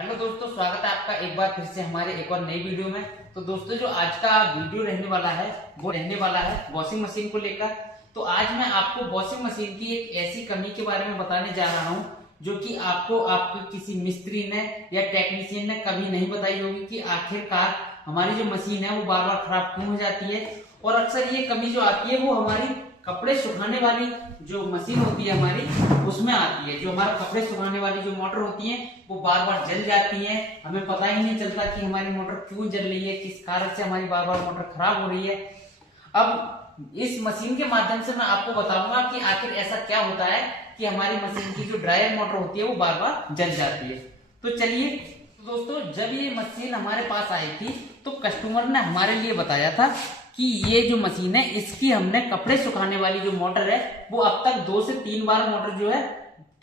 Hello दोस्तों, स्वागत है आपका एक बार फिर से हमारे एक और नई वीडियो में। तो दोस्तों, जो आज का वीडियो रहने वाला है वो रहने वाला है वॉशिंग मशीन को लेकर। तो आज मैं आपको वॉशिंग मशीन की एक ऐसी कमी के बारे में बताने जा रहा हूं जो कि आपको आपके किसी मिस्त्री ने या टेक्नीशियन ने कभी नहीं बताई होगी कि आखिरकार हमारी जो मशीन है वो बार बार खराब क्यों हो जाती है। और अक्सर ये कमी जो आती है वो हमारी कपड़े सुखाने वाली जो मशीन होती है हमारी उसमें आती है। जो हमारा कपड़े सुखाने वाली जो मोटर होती है वो बार बार जल जाती है। हमें पता ही नहीं चलता कि हमारी मोटर क्यों जल रही है, किस कारण से हमारी बार बार मोटर खराब हो रही है। अब इस मशीन के माध्यम से मैं आपको बताऊंगा कि आखिर ऐसा क्या होता है कि हमारी मशीन की जो ड्रायर मोटर होती है वो बार बार जल जाती है। तो चलिए दोस्तों, जब ये मशीन हमारे पास आई थी तो कस्टमर ने हमारे लिए बताया था कि ये जो मशीन है इसकी हमने कपड़े सुखाने वाली जो मोटर है वो अब तक 2 से 3 बार मोटर जो है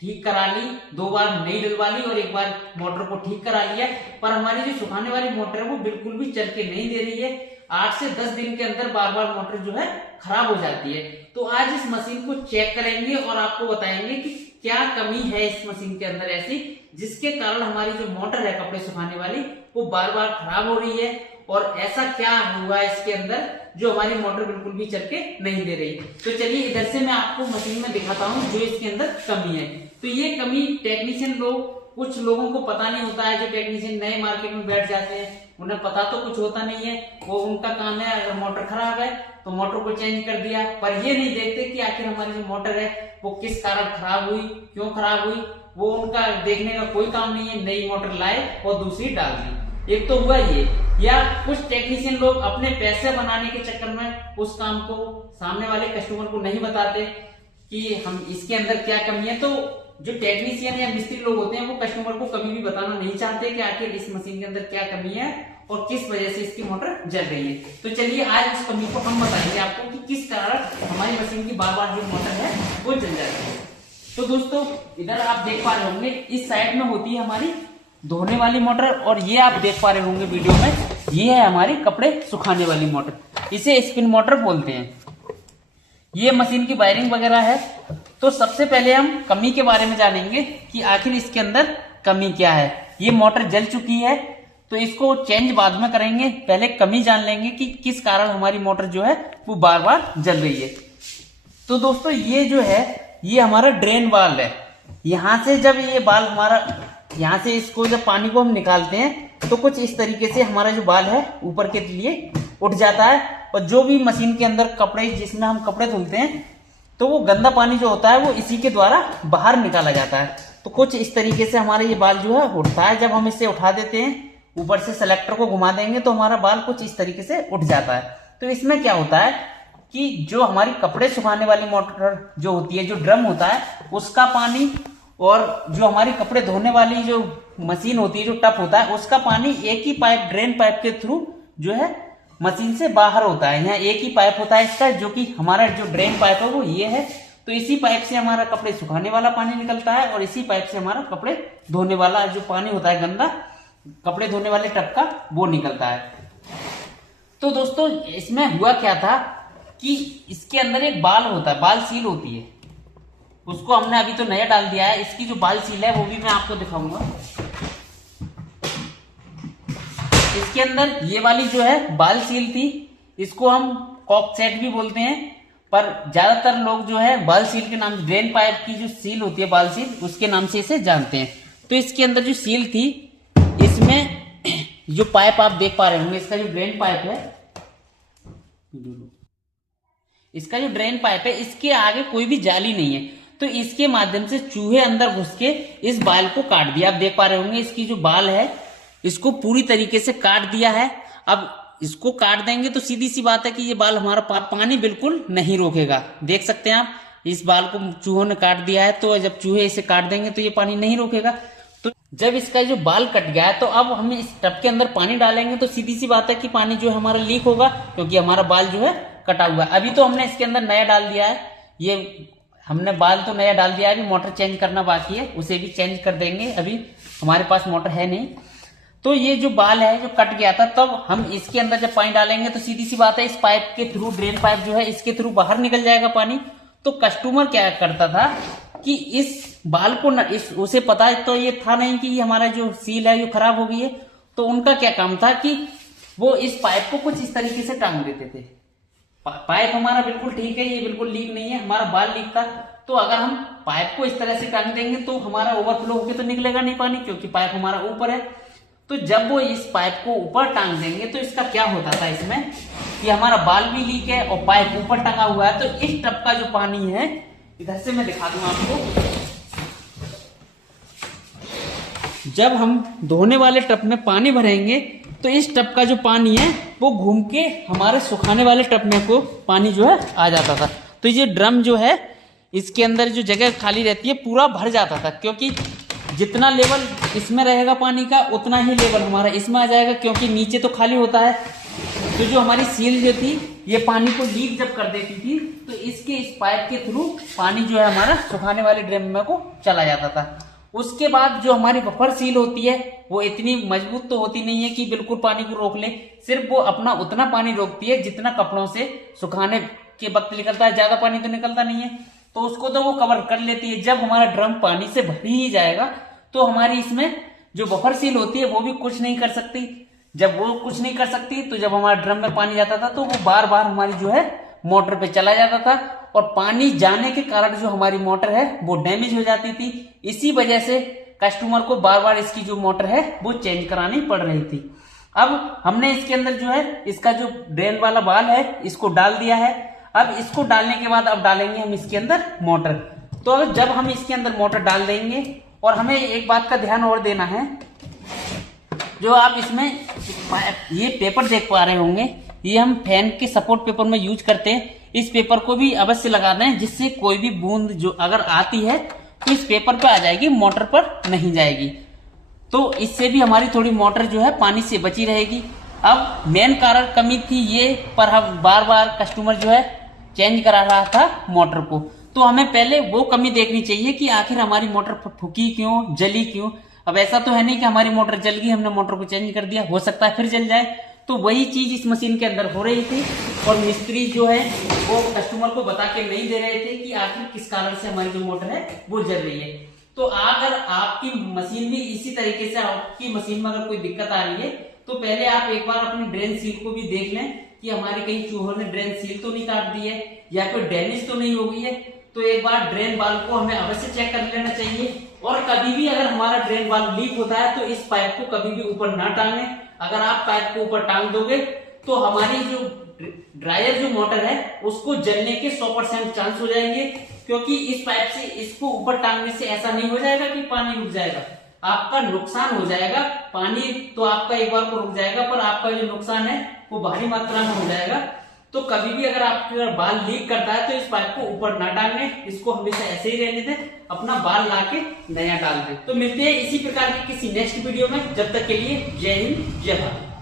ठीक करा ली, 2 बार नई डलवा ली और 1 बार मोटर को ठीक करा लिया। पर हमारी जो सुखाने वाली मोटर है वो बिल्कुल भी चल के नहीं दे रही है। 8 से 10 दिन के अंदर बार बार मोटर जो है खराब हो जाती है। तो आज इस मशीन को चेक करेंगे और आपको बताएंगे कि क्या कमी है इस मशीन के अंदर ऐसी जिसके कारण हमारी जो मोटर है कपड़े सुखाने वाली वो बार बार खराब हो रही है। और ऐसा क्या हुआ इसके अंदर जो हमारी मोटर बिल्कुल भी चल के नहीं दे रही। तो चलिए इधर से मैं आपको मशीन में दिखाता हूँ जो इसके अंदर कमी है। तो ये कमी टेक्नीशियन लोग, कुछ लोगों को पता नहीं होता है। जो टेक्नीशियन नए मार्केट में बैठ जाते हैं उन्हें पता तो कुछ होता नहीं है। वो उनका काम है अगर मोटर खराब है तो मोटर को चेंज कर दिया, पर ये नहीं देखते कि आखिर हमारी जो मोटर है वो किस कारण खराब हुई, क्यों खराब हुई। वो उनका देखने का कोई काम नहीं है। नई मोटर लाए और दूसरी डाल दी। एक तो हुआ ये, या कुछ टेक्नीशियन लोग अपने पैसे बनाने के चक्कर में उस काम को सामने वाले कस्टमर को नहीं बताते कि हम इसके अंदर क्या कमी है। तो जो टेक्नीशियन या मिस्त्री लोग होते हैं वो कस्टमर को कभी भी बताना नहीं चाहते कि आखिर इस मशीन के अंदर क्या कमी है और किस वजह से इसकी मोटर जल रही है। तो चलिए आज इस कमी को हम बताएंगे आपको कि किस कारण हमारी मशीन की बार बार जो मोटर है वो जल जाती है। तो दोस्तों, इधर आप देख पा रहे होंगे इस साइड में होती है हमारी धोने वाली मोटर और ये आप देख पा रहे होंगे वीडियो में, ये है हमारी कपड़े सुखाने वाली मोटर। इसे स्पिन मोटर बोलते हैं। ये मशीन की वायरिंग वगैरह है। तो सबसे पहले हम कमी के बारे में जानेंगे कि आखिर इसके अंदर कमी क्या है। ये मोटर जल चुकी है तो इसको चेंज बाद में करेंगे, पहले कमी जान लेंगे कि किस कारण हमारी मोटर जो है वो बार बार जल रही है। तो दोस्तों, ये जो है ये हमारा ड्रेन वाल्व है। यहां से जब ये बाल हमारा यहाँ से इसको जब पानी को हम निकालते हैं तो कुछ इस तरीके से हमारा जो बाल है ऊपर के लिए उठ जाता है। और जो भी मशीन के अंदर कपड़े, जिसमें हम कपड़े धुलते हैं, तो वो गंदा पानी जो होता है वो इसी के द्वारा बाहर निकाला जाता है। तो कुछ इस तरीके से हमारा ये बाल जो है उठता है। जब हम इसे उठा देते हैं, ऊपर से सेलेक्टर को घुमा देंगे तो हमारा बाल कुछ इस तरीके से उठ जाता है। तो इसमें क्या होता है कि जो हमारी कपड़े सुखाने वाली मोटर जो होती है, जो ड्रम होता है, उसका पानी और जो हमारी कपड़े धोने वाली जो मशीन होती है, जो टप होता है, उसका पानी एक ही पाइप, ड्रेन पाइप के थ्रू जो है मशीन से बाहर होता है। यहाँ एक ही पाइप होता है इसका, जो कि हमारा जो ड्रेन पाइप है वो ये है। तो इसी पाइप से हमारा कपड़े सुखाने वाला पानी निकलता है और इसी पाइप से हमारा कपड़े धोने वाला जो पानी होता है गंदा, कपड़े धोने वाले टप का, वो निकलता है। तो दोस्तों, इसमें हुआ क्या था कि इसके अंदर एक बाल होता है, बाल सील होती है। उसको हमने अभी तो नया डाल दिया है। इसकी जो बाल सील है वो भी मैं आपको दिखाऊंगा। इसके अंदर ये वाली जो है बाल सील थी, इसको हम कॉक सेट भी बोलते हैं, पर ज्यादातर लोग जो है बाल सील के नाम, ड्रेन पाइप की जो सील होती है बाल सील, उसके नाम से इसे जानते हैं। तो इसके अंदर जो सील थी, इसमें जो पाइप आप देख पा रहे होंगे, इसका जो ड्रेन पाइप है, इसका जो ड्रेन पाइप है, इसके आगे कोई भी जाली नहीं है। तो इसके माध्यम से चूहे अंदर घुस के इस बाल को काट दिया। आप देख पा रहे होंगे इसकी जो बाल है इसको पूरी तरीके से काट दिया है। अब इसको काट देंगे तो सीधी सी बात है कि ये बाल हमारा पानी बिल्कुल नहीं रोकेगा। देख सकते हैं आप, इस बाल को चूहों ने काट दिया है। तो जब चूहे इसे काट देंगे तो ये पानी नहीं रोकेगा। तो जब इसका जो बाल कट गया है तो अब हम इस टब के अंदर पानी डालेंगे तो सीधी सी बात है कि पानी जो है हमारा लीक होगा, क्योंकि हमारा बाल जो है कटा हुआ है। अभी तो हमने इसके अंदर नया डाल दिया है, ये हमने बाल तो नया डाल दिया है। अभी मोटर चेंज करना बाकी है, उसे भी चेंज कर देंगे। अभी हमारे पास मोटर है नहीं। तो ये जो बाल है जो कट गया था, तब हम इसके अंदर जब पानी डालेंगे तो सीधी सी बात है इस पाइप के थ्रू, ड्रेन पाइप जो है इसके थ्रू बाहर निकल जाएगा पानी। तो कस्टमर क्या करता था कि इस बाल को उसे पता तो ये था नहीं कि हमारा जो सील है ये खराब हो गई है। तो उनका क्या काम था कि वो इस पाइप को कुछ इस तरीके से टांग देते थे। पाइप हमारा बिल्कुल ठीक है, ये बिल्कुल लीक नहीं है, हमारा बाल लीक था। तो अगर हम पाइप को इस तरह से टांग देंगे तो हमारा ओवरफ्लो होकर तो निकलेगा नहीं पानी, क्योंकि पाइप हमारा ऊपर है। तो जब वो इस पाइप को ऊपर टांग देंगे तो इसका क्या होता था इसमें कि हमारा बाल भी लीक है और पाइप ऊपर टंगा हुआ है। तो इस टब का जो पानी है, इधर से मैं दिखा दूं आपको, जब हम धोने वाले टब में पानी भरेंगे तो इस टब का जो पानी है वो घूम के हमारे सुखाने वाले टब में को पानी जो है आ जाता था। तो ये ड्रम जो है इसके अंदर जो जगह खाली रहती है पूरा भर जाता था, क्योंकि जितना लेवल इसमें रहेगा पानी का उतना ही लेवल हमारा इसमें आ जाएगा, क्योंकि नीचे तो खाली होता है। तो जो हमारी सील जो थी ये पानी को लीक जब कर देती थी तो इसके इस पाइप के थ्रू पानी जो है हमारा सुखाने वाले ड्रम में को चला जाता था। उसके बाद जो हमारी बफर सील होती है वो इतनी मजबूत तो होती नहीं है कि बिल्कुल पानी को रोक ले, सिर्फ वो अपना उतना पानी रोकती है जितना कपड़ों से सुखाने के वक्त निकलता है, ज्यादा पानी तो निकलता नहीं है। तो उसको तो वो कवर कर लेती है। जब हमारा ड्रम पानी से भर ही जाएगा तो हमारी इसमें जो बफर सील होती है वो भी कुछ नहीं कर सकती। जब वो कुछ नहीं कर सकती तो जब हमारे ड्रम में पानी जाता था तो वो बार बार हमारी जो है मोटर पे चला जाता था, और पानी जाने के कारण जो हमारी मोटर है वो डैमेज हो जाती थी। इसी वजह से कस्टमर को बार बार इसकी जो मोटर है वो चेंज करानी पड़ रही थी। अब हमने इसके अंदर जो है इसका जो ड्रेन वाला बाल है इसको डाल दिया है। अब इसको डालने के बाद अब डालेंगे हम इसके अंदर मोटर। तो अब जब हम इसके अंदर मोटर डाल देंगे, और हमें एक बात का ध्यान और देना है, जो आप इसमें ये पेपर देख पा रहे होंगे, ये हम फैन के सपोर्ट पेपर में यूज करते हैं। इस पेपर को भी अवश्य लगा दें, जिससे कोई भी बूंद जो अगर आती है तो इस पेपर पे आ जाएगी, मोटर पर नहीं जाएगी। तो इससे भी हमारी थोड़ी मोटर जो है पानी से बची रहेगी। अब मेन कारण कमी थी ये, पर हम बार बार कस्टमर जो है चेंज करा रहा था मोटर को। तो हमें पहले वो कमी देखनी चाहिए कि आखिर हमारी मोटर फूकी क्यों, जली क्यों। अब ऐसा तो है नहीं कि हमारी मोटर जल गई, हमने मोटर को चेंज कर दिया, हो सकता है फिर जल जाए। तो वही चीज इस मशीन के अंदर हो रही थी, और मिस्त्री जो है वो कस्टमर को बता के नहीं दे रहे थे कि आखिर किस कारण से हमारी जो मोटर है वो जल रही है। तो अगर आपकी मशीन भी इसी तरीके से, आपकी मशीन में अगर कोई दिक्कत आ रही है तो पहले आप एक बार अपनी ड्रेन सील को भी देख लें कि हमारी कहीं चूहों ने ड्रेन सील तो नहीं काट दी है या कोई डैमेज तो नहीं हो गई है। तो एक बार ड्रेन वाल्व को हमें अवश्य चेक कर लेना चाहिए। और कभी भी अगर हमारा ड्रेन वाल्व लीक होता है तो इस पाइप को कभी भी ऊपर ना टांगे। अगर आप पाइप को ऊपर टांग दोगे तो हमारी जो ड्रायर जो मोटर है उसको जलने के 100% चांस हो जाएंगे, क्योंकि इस पाइप से इसको ऊपर टांगने से ऐसा नहीं हो जाएगा कि पानी रुक जाएगा, आपका नुकसान हो जाएगा। पानी तो आपका एक बार को रुक जाएगा, पर आपका जो नुकसान है वो भारी मात्रा में हो जाएगा। तो कभी भी अगर आपका बाल लीक करता है तो इस पाइप को ऊपर ना डालने, इसको हमेशा ऐसे ही रहने दें, अपना बाल लाके नया डाल दें। तो मिलते हैं इसी प्रकार की किसी नेक्स्ट वीडियो में, जब तक के लिए जय हिंद जय भारत।